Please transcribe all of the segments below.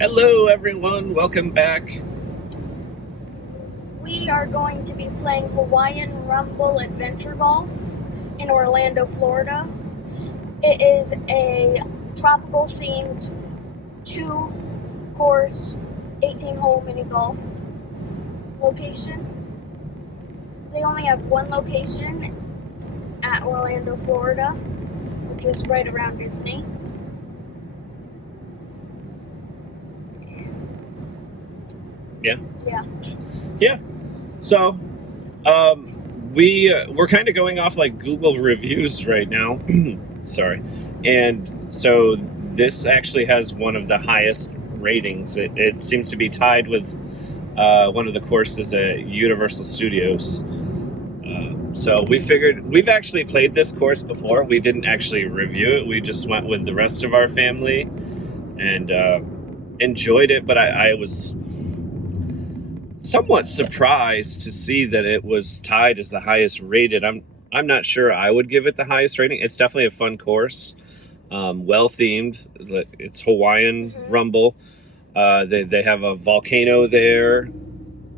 Hello, everyone. Welcome back. We are going to be playing Hawaiian Rumble Adventure Golf in Orlando, Florida. It is a tropical themed 2-course 18-hole mini golf location. They only have one location at Orlando, Florida, which is right around Disney. Yeah. Yeah. So, we're kind of going off like Google reviews right now. Sorry. And so this actually has one of the highest ratings. It seems to be tied with one of the courses at Universal Studios. So we figured we've actually played this course before. We didn't actually review it. We just went with the rest of our family and enjoyed it. But I was somewhat surprised to see that it was tied as the highest rated. I'm not sure I would give it the highest rating. It's definitely a fun course, well themed. It's Hawaiian Rumble. They have a volcano there.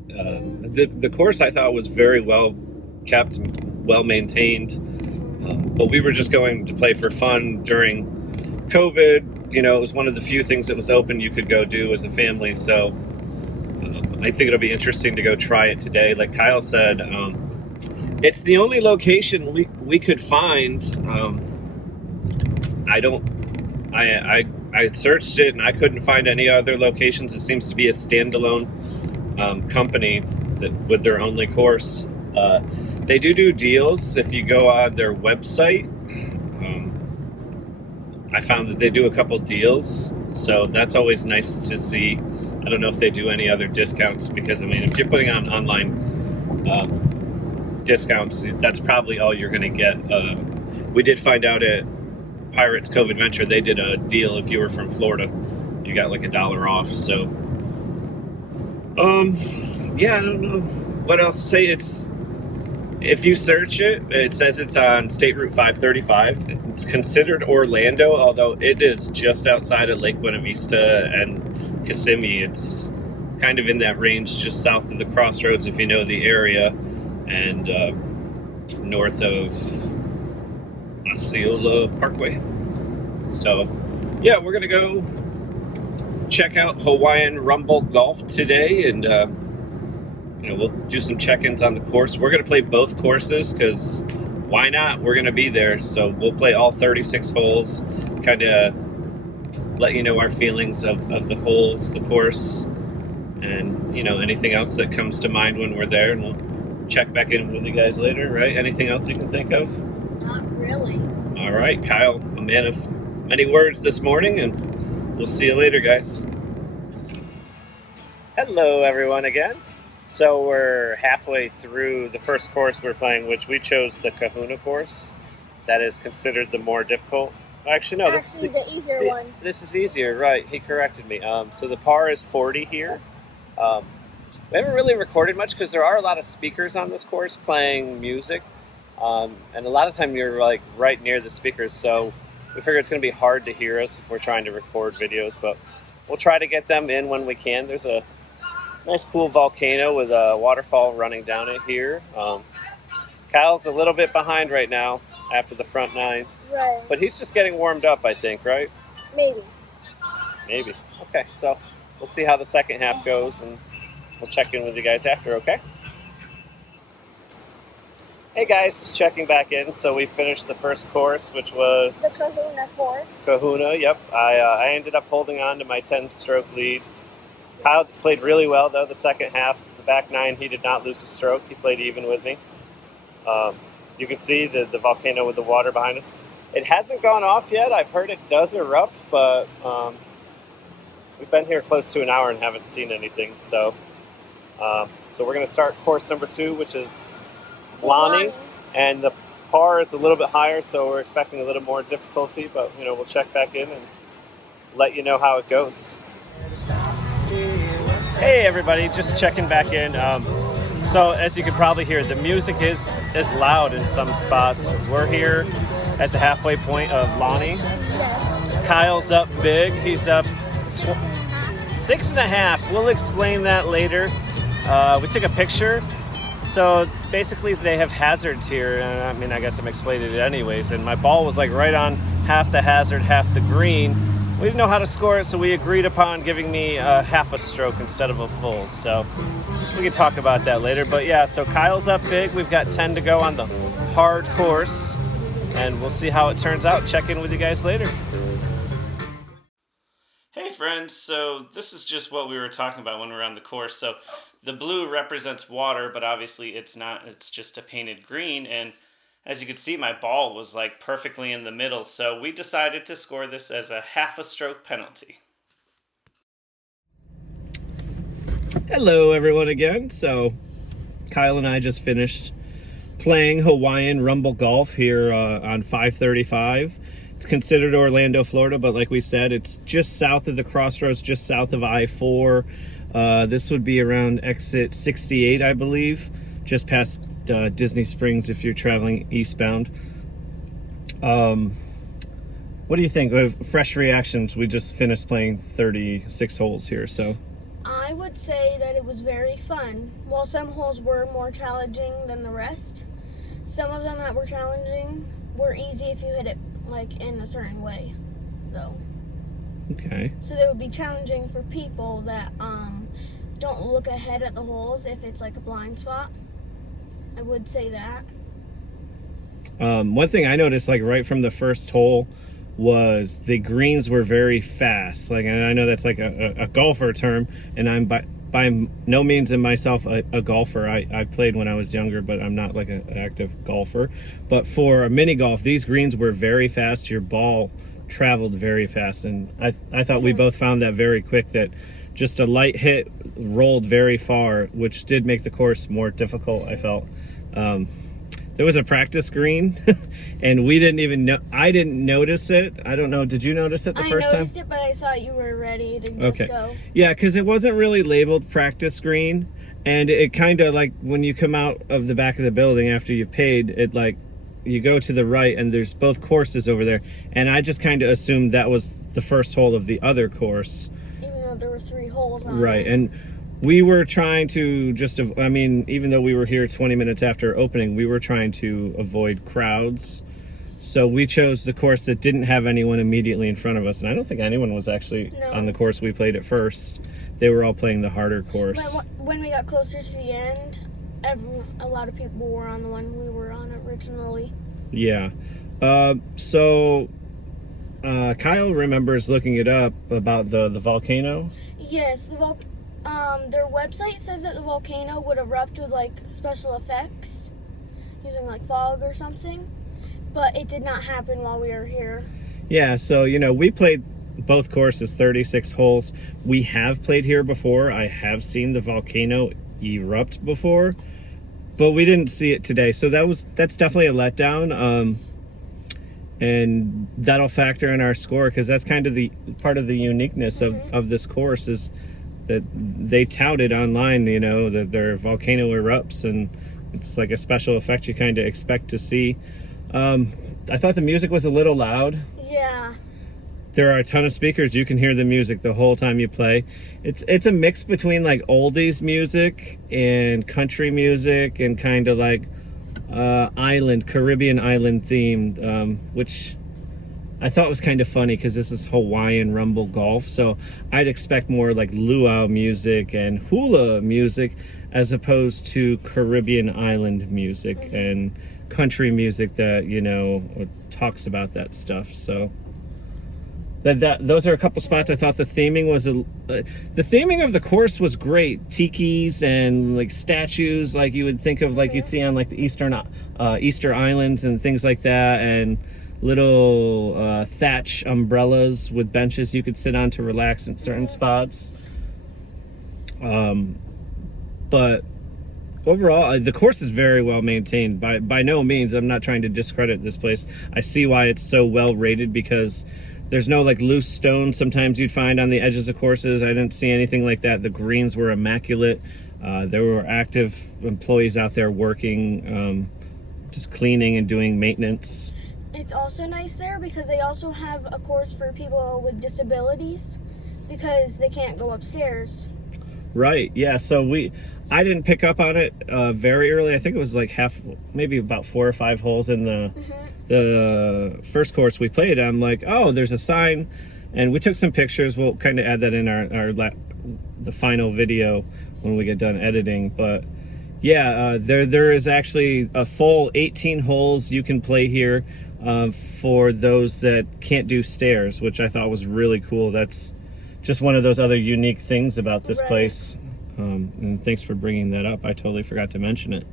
The course I thought was very well kept, well maintained. But we were just going to play for fun during COVID. You know, it was one of the few things that was open you could go do as a family. So I think it'll be interesting to go try it today. Like Kyle said, it's the only location we could find. I searched it and I couldn't find any other locations. It seems to be a standalone company with their only course. They do deals if you go on their website. I found that they do a couple deals, so that's always nice to see. I don't know if they do any other discounts because, I mean, if you're putting on online discounts, that's probably all you're going to get. We did find out at Pirates Cove Adventure, they did a deal if you were from Florida. You got like $1 off, so... yeah, I don't know what else to say. If you search it, it says it's on State Route 535. It's considered Orlando, although it is just outside of Lake Buena Vista and Kissimmee. It's kind of in that range just south of the crossroads, if you know the area, and north of Osceola Parkway. So, yeah, we're going to go check out Hawaiian Rumble Golf today, and we'll do some check-ins on the course. We're going to play both courses because why not? We're going to be there, so we'll play all 36 holes, kind of let you know our feelings of the holes, the course, and anything else that comes to mind when we're there, and we'll check back in with you guys later, right? Anything else you can think of? Not really. All right, Kyle, a man of many words this morning, and we'll see you later, guys. Hello, everyone, again. So we're halfway through the first course we're playing, which we chose the Kahuna course. That is considered the more difficult. Actually, no, this is the easier one. This is easier, right? He corrected me. So the par is 40 here. We haven't really recorded much because there are a lot of speakers on this course playing music, and a lot of time you're like right near the speakers. So we figure it's going to be hard to hear us if we're trying to record videos, but we'll try to get them in when we can. There's a nice cool volcano with a waterfall running down it here. Kyle's a little bit behind right now after the front nine. Right. But he's just getting warmed up, I think, right? Maybe. Maybe. Okay, so we'll see how the second half goes, and we'll check in with you guys after, okay? Hey guys, just checking back in. So we finished the first course, which was... The Kahuna course. Kahuna, yep. I ended up holding on to my 10-stroke lead. Kyle played really well, though, the second half. The back nine, he did not lose a stroke. He played even with me. You can see the volcano with the water behind us. It hasn't gone off yet. I've heard it does erupt, but we've been here close to an hour and haven't seen anything. So we're going to start course number 2, which is Lani. And the par is a little bit higher, so we're expecting a little more difficulty. But, we'll check back in and let you know how it goes. Hey everybody, just checking back in. So as you can probably hear, the music is loud in some spots. We're here at the halfway point of Lani. Yes. Kyle's up big. He's up 6.5. We'll explain that later. We took a picture. So basically they have hazards here. I mean, I guess I'm explaining it anyways. And my ball was like right on half the hazard, half the green. We didn't know how to score it, so we agreed upon giving me half a stroke instead of a full. So we can talk about that later. But yeah, so Kyle's up big. We've got 10 to go on the hard course. And we'll see how it turns out. Check in with you guys later. Hey friends, so this is just what we were talking about when we were on the course. So the blue represents water, but obviously it's not, it's just a painted green. And as you can see, my ball was like perfectly in the middle. So we decided to score this as a half a stroke penalty. Hello everyone again. So Kyle and I just finished playing Hawaiian Rumble Golf here on 535. It's considered Orlando, Florida, but like we said, it's just south of the crossroads, just south of I-4. This would be around exit 68, I believe, just past Disney Springs if you're traveling eastbound. What do you think? We have fresh reactions. We just finished playing 36 holes here, so. I would say that it was very fun. While some holes were more challenging than the rest, some of them that were challenging were easy if you hit it like in a certain way, though. Okay. So they would be challenging for people that don't look ahead at the holes if it's like a blind spot. I would say that. One thing I noticed, like right from the first hole, was the greens were very fast. Like, and I know that's like a golfer term, and I'm by no means in myself a golfer. I played when I was younger, but I'm not like an active golfer. But for a mini golf, these greens were very fast. Your ball traveled very fast, and I thought we both found that very quick, that just a light hit rolled very far, which did make the course more difficult, I felt. There was a practice green, and we didn't even know. I didn't notice it. I don't know. Did you notice it the first time? I noticed it, but I thought you were ready to just go. Yeah, because it wasn't really labeled practice green, and it kind of like when you come out of the back of the building after you paid, it like you go to the right, and there's both courses over there, and I just kind of assumed that was the first hole of the other course. Even though there were 3 holes on Right, it. and we were trying to just, I mean, even though we were here 20 minutes after opening, we were trying to avoid crowds. So we chose the course that didn't have anyone immediately in front of us. And I don't think anyone was actually on the course we played at first. They were all playing the harder course. But when we got closer to the end, a lot of people were on the one we were on originally. Yeah. So Kyle remembers looking it up about the volcano. Yes, their website says that the volcano would erupt with like special effects using like fog or something, but it did not happen while we were here. Yeah, so you know, we played both courses, 36 holes. We have played here before. I have seen the volcano erupt before, but we didn't see it today, so that's definitely a letdown. And that'll factor in our score, because that's kind of the part of the uniqueness of this course, is that they touted online, you know, that their volcano erupts, and it's like a special effect you kind of expect to see. I thought the music was a little loud. Yeah. There are a ton of speakers. You can hear the music the whole time you play. It's a mix between like oldies music and country music and kind of like Caribbean island themed, which I thought was kind of funny because this is Hawaiian Rumble Golf, so I'd expect more like luau music and hula music as opposed to Caribbean island music and country music that, you know, talks about that stuff. So those are a couple spots. I thought the theming was the theming of the course was great. Tikis and like statues like you would think of, like you'd see on like the Easter Islands and things like that, and little thatch umbrellas with benches you could sit on to relax in certain spots. But overall, the course is very well maintained. By no means, I'm not trying to discredit this place. I see why it's so well rated, because there's no like loose stones sometimes you'd find on the edges of courses. I didn't see anything like that. The greens were immaculate. There were active employees out there working, just cleaning and doing maintenance. It's also nice there because they also have a course for people with disabilities, because they can't go upstairs. Right. Yeah. So I didn't pick up on it very early. I think it was like maybe about 4 or 5 holes in the first course we played. I'm like, oh, there's a sign, and we took some pictures. We'll kind of add that in the final video when we get done editing. But yeah, there is actually a full 18 holes you can play here for those that can't do stairs, which I thought was really cool. That's just one of those other unique things about this place. And thanks for bringing that up. I totally forgot to mention it.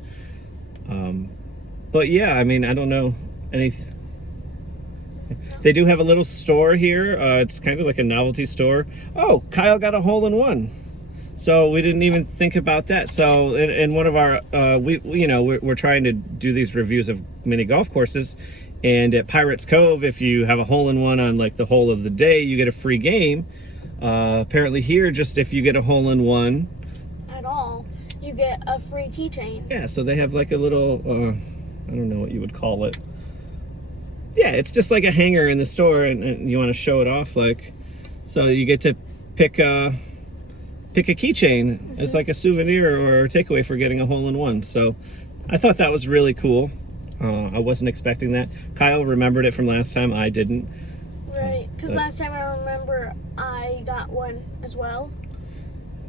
But yeah, I mean, I don't know They do have a little store here. It's kind of like a novelty store. Oh, Kyle got a hole-in-one. So we didn't even think about that. So in one of our, we're trying to do these reviews of mini golf courses. And at Pirates Cove, if you have a hole-in-one on like the hole of the day, you get a free game. Apparently here, just if you get a hole-in-one at all, you get a free keychain. Yeah, so they have like a little, I don't know what you would call it. Yeah, it's just like a hanger in the store, and you want to show it off, like, so you get to pick a keychain as like a souvenir or a takeaway for getting a hole-in-one. So I thought that was really cool. I wasn't expecting that. Kyle remembered it from last time. I didn't. Right, because last time I remember I got one as well.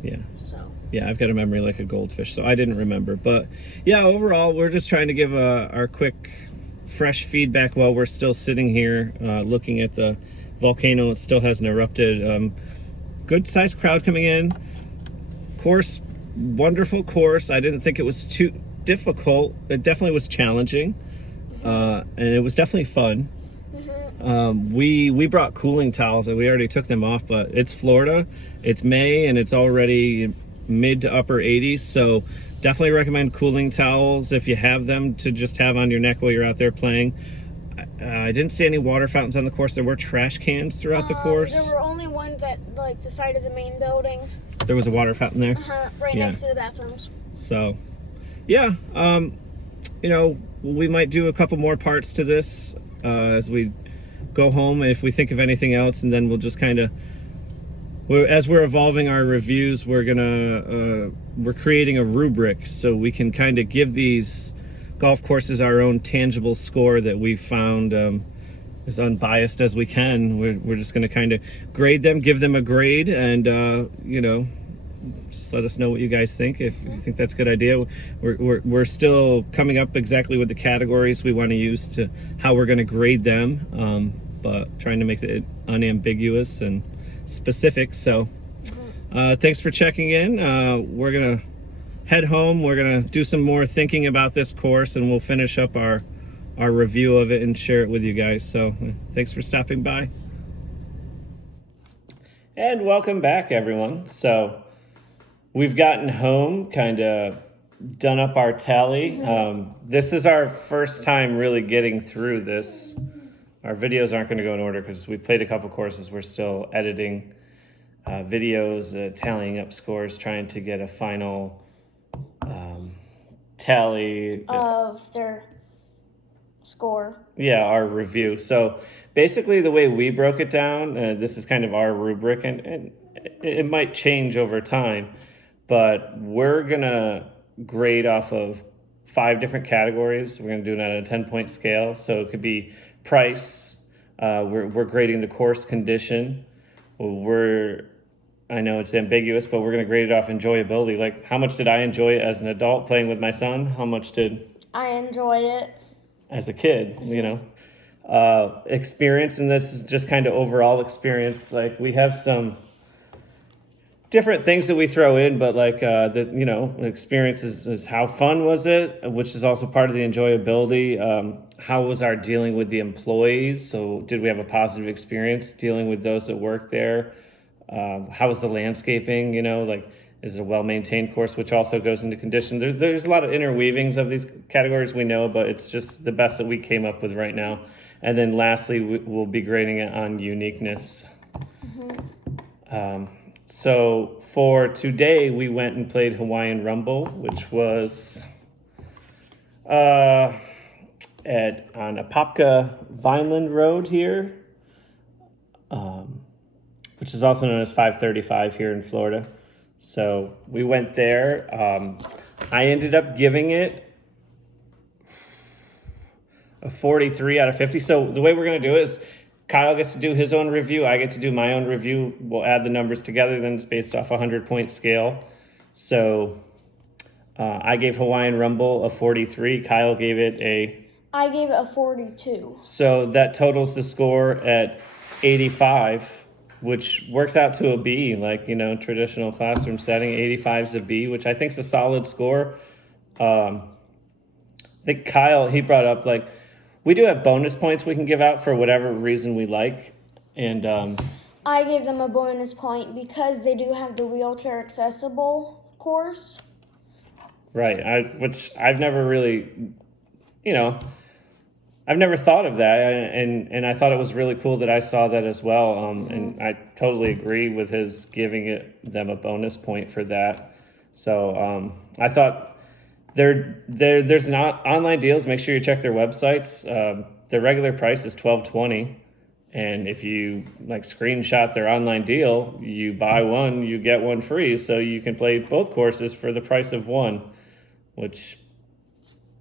Yeah. So. Yeah, I've got a memory like a goldfish, so I didn't remember. But yeah, overall, we're just trying to give our quick, fresh feedback while we're still sitting here looking at the volcano. It still hasn't erupted. Good sized crowd coming in. Course, wonderful course. I didn't think it was too difficult. It definitely was challenging, and it was definitely fun. We brought cooling towels and we already took them off, but it's Florida, it's May, and it's already mid to upper 80s, so definitely recommend cooling towels if you have them to just have on your neck while you're out there playing. I didn't see any water fountains on the course. There were trash cans throughout the course. There were only ones at like the side of the main building. There was a water fountain there? Right next to the bathrooms. So yeah, we might do a couple more parts to this as we go home if we think of anything else, and then we'll just kind of, as we're evolving our reviews, we're creating a rubric so we can kind of give these golf courses our own tangible score that we found as unbiased as we can. We're just going to kind of grade them, give them a grade, and just let us know what you guys think. If you think that's a good idea, we're still coming up exactly with the categories we want to use to how we're going to grade them, but trying to make it unambiguous and specific. So thanks for checking in. We're gonna head home. We're gonna do some more thinking about this course, and we'll finish up our review of it and share it with you guys. So thanks for stopping by. And welcome back, everyone. So we've gotten home, kind of done up our tally. This is our first time really getting through this. Our videos aren't going to go in order because we played a couple courses. We're still editing videos, tallying up scores, trying to get a final tally of their score. Yeah, our review. So basically the way we broke it down, this is kind of our rubric, and it might change over time, but we're going to grade off of 5 different categories. We're going to do it on a 10-point scale. So it could be price. We're grading the course condition. I know it's ambiguous, but we're going to grade it off enjoyability. Like, how much did I enjoy it as an adult playing with my son? How much did I enjoy it as a kid? Experience, and this is just kind of overall experience. Like, we have some different things that we throw in, but like the experience is how fun was it, which is also part of the enjoyability. How was our dealing with the employees? So did we have a positive experience dealing with those that work there? How was the landscaping? Is it a well-maintained course, which also goes into condition? There's a lot of interweavings of these categories we know, but it's just the best that we came up with right now. And then lastly, we'll be grading it on uniqueness. So for today, we went and played Hawaiian Rumble, which was on Apopka Vineland Road here. which is also known as 535 here in Florida. So we went there. I ended up giving it a 43 out of 50. So the way we're going to do it is Kyle gets to do his own review. I get to do my own review. We'll add the numbers together. Then it's based off a 100-point scale. So I gave Hawaiian Rumble a 43. Kyle gave it I gave it a 42. So that totals the score at 85, which works out to a B, like, traditional classroom setting. 85 is a B, which I think is a solid score. I think Kyle, he brought up, like, we do have bonus points we can give out for whatever reason we like. And I gave them a bonus point because they do have the wheelchair accessible course. Right, which I've never really, I've never thought of that, and I thought it was really cool that I saw that as well. And I totally agree with his giving them a bonus point for that. So I thought there's an online deals. Make sure you check their websites. Their regular price is $12.20, and if you screenshot their online deal, you buy one, you get one free, so you can play both courses for the price of one, which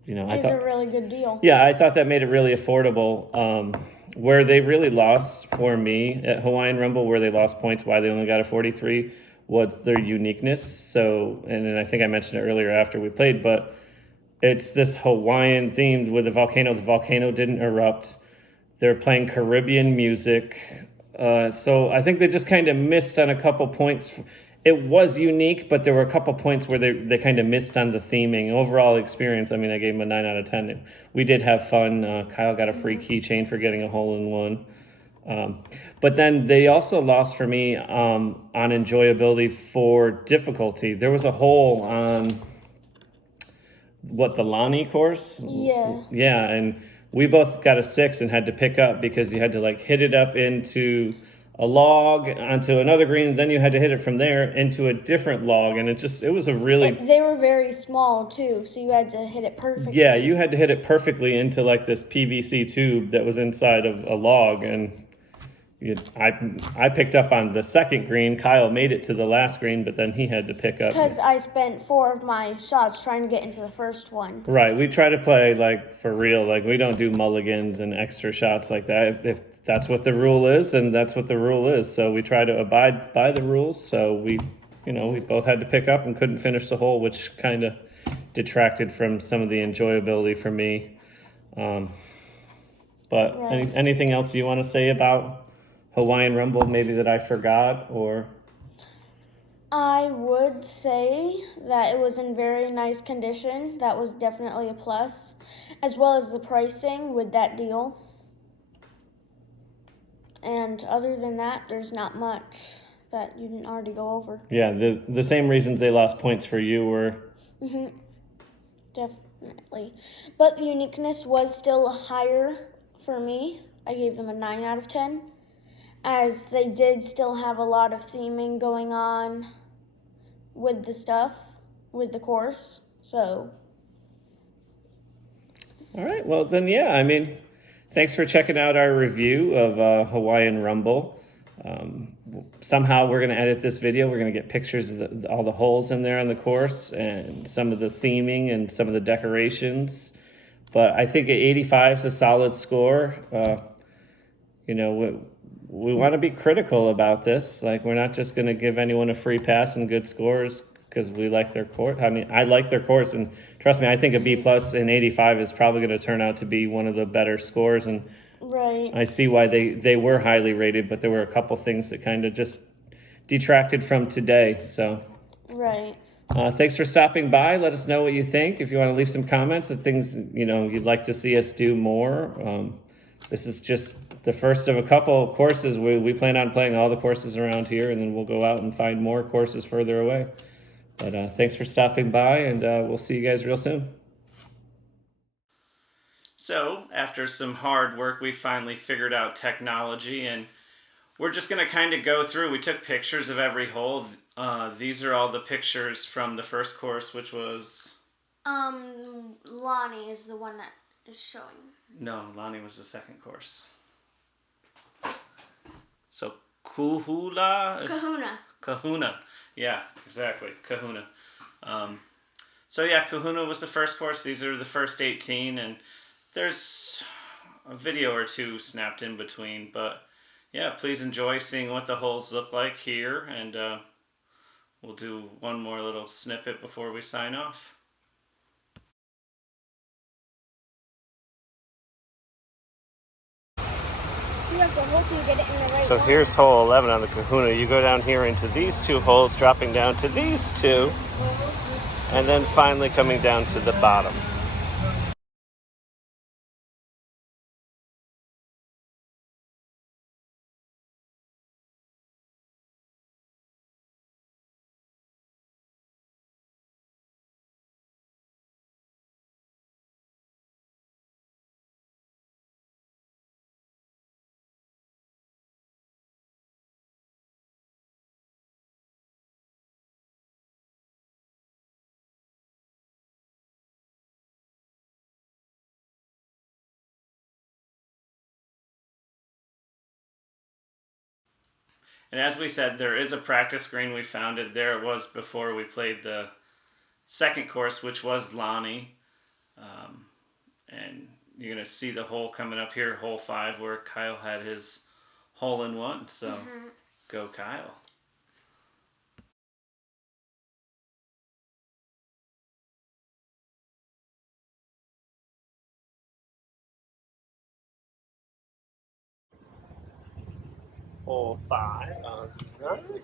I thought a really good deal. Yeah, I thought that made it really affordable. Where they really lost for me at Hawaiian Rumble, where they lost points, why they only got a 43, was their uniqueness. So, and then I think I mentioned it earlier after we played, but it's this Hawaiian themed with a volcano. The volcano didn't erupt. They're playing Caribbean music. So I think they just kind of missed on a couple points. It was unique, but there were a couple points where they kind of missed on the theming. Overall experience, I mean, I gave them a 9 out of 10. We did have fun. Kyle got a free keychain for getting a hole-in-one. But then they also lost for me on enjoyability for difficulty. There was a hole on, the Lani course? Yeah. Yeah, and we both got a 6 and had to pick up because you had to hit it up into a log onto another green, then you had to hit it from there into a different log, and it was a really... They were very small, too, so you had to hit it perfectly. Yeah, you had to hit it perfectly into, this PVC tube that was inside of a log, and I picked up on the second green. Kyle made it to the last green, but then he had to pick up... Because I spent 4 of my shots trying to get into the first one. Right, we try to play, for real. We don't do mulligans and extra shots like that. If that's what the rule is, then that's what the rule is. So we try to abide by the rules. So we both had to pick up and couldn't finish the hole, which kind of detracted from some of the enjoyability for me. But right. Anything else you want to say about Hawaiian Rumble, maybe that I forgot, or? I would say that it was in very nice condition. That was definitely a plus, as well as the pricing with that deal. And other than that, there's not much that you didn't already go over. Yeah, the same reasons they lost points for you were... Mm-hmm. Definitely. But the uniqueness was still higher for me. I gave them a 9 out of 10, as they did still have a lot of theming going on with the stuff, with the course. So... All right, well then, yeah, I mean... Thanks for checking out our review of Hawaiian Rumble. Somehow we're going to edit this video. We're going to get pictures of all the holes in there on the course and some of the theming and some of the decorations. But I think 85 is a solid score. We want to be critical about this. We're not just going to give anyone a free pass and good scores because we like their course. I mean, I like their course, and trust me, I think a B plus and 85 is probably going to turn out to be one of the better scores. And right. I see why they were highly rated, but there were a couple things that kind of just detracted from today. So, right. Thanks for stopping by. Let us know what you think. If you want to leave some comments of things you'd like to see us do more. This is just the first of a couple of courses. We plan on playing all the courses around here, and then we'll go out and find more courses further away. But thanks for stopping by, and we'll see you guys real soon. So, after some hard work, we finally figured out technology, and we're just going to kind of go through. We took pictures of every hole. These are all the pictures from the first course, which was... Lonnie is the one that is showing. No, Lonnie was the second course. So, Kuhula? Kahuna. Kahuna. Yeah, exactly. Kahuna. So yeah, Kahuna was the first course. These are the first 18, and there's a video or two snapped in between. But yeah, please enjoy seeing what the holes look like here, and we'll do one more little snippet before we sign off. You have to hope you get it in the right So one. here's hole 11 on the Kahuna. You go down here into these two holes, dropping down to these two, and then finally coming down to the bottom. And as we said, there is a practice green we found it. There it was before we played the second course, which was Lonnie. And you're going to see the hole coming up here, hole 5, where Kyle had his hole-in-one. So go Kyle. Hole 5 on the right.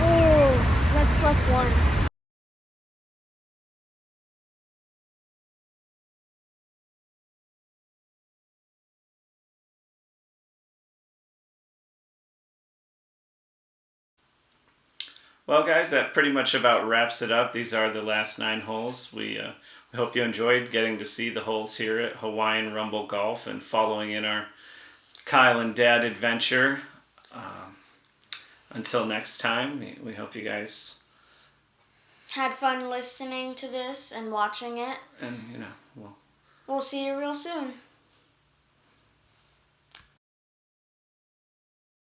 Oh, that's +1. Well, guys, that pretty much about wraps it up. These are the last 9 holes. We hope you enjoyed getting to see the holes here at Hawaiian Rumble Golf and following in our Kyle and Dad adventure. Until next time, we hope you guys Had fun listening to this and watching it. and We'll see you real soon.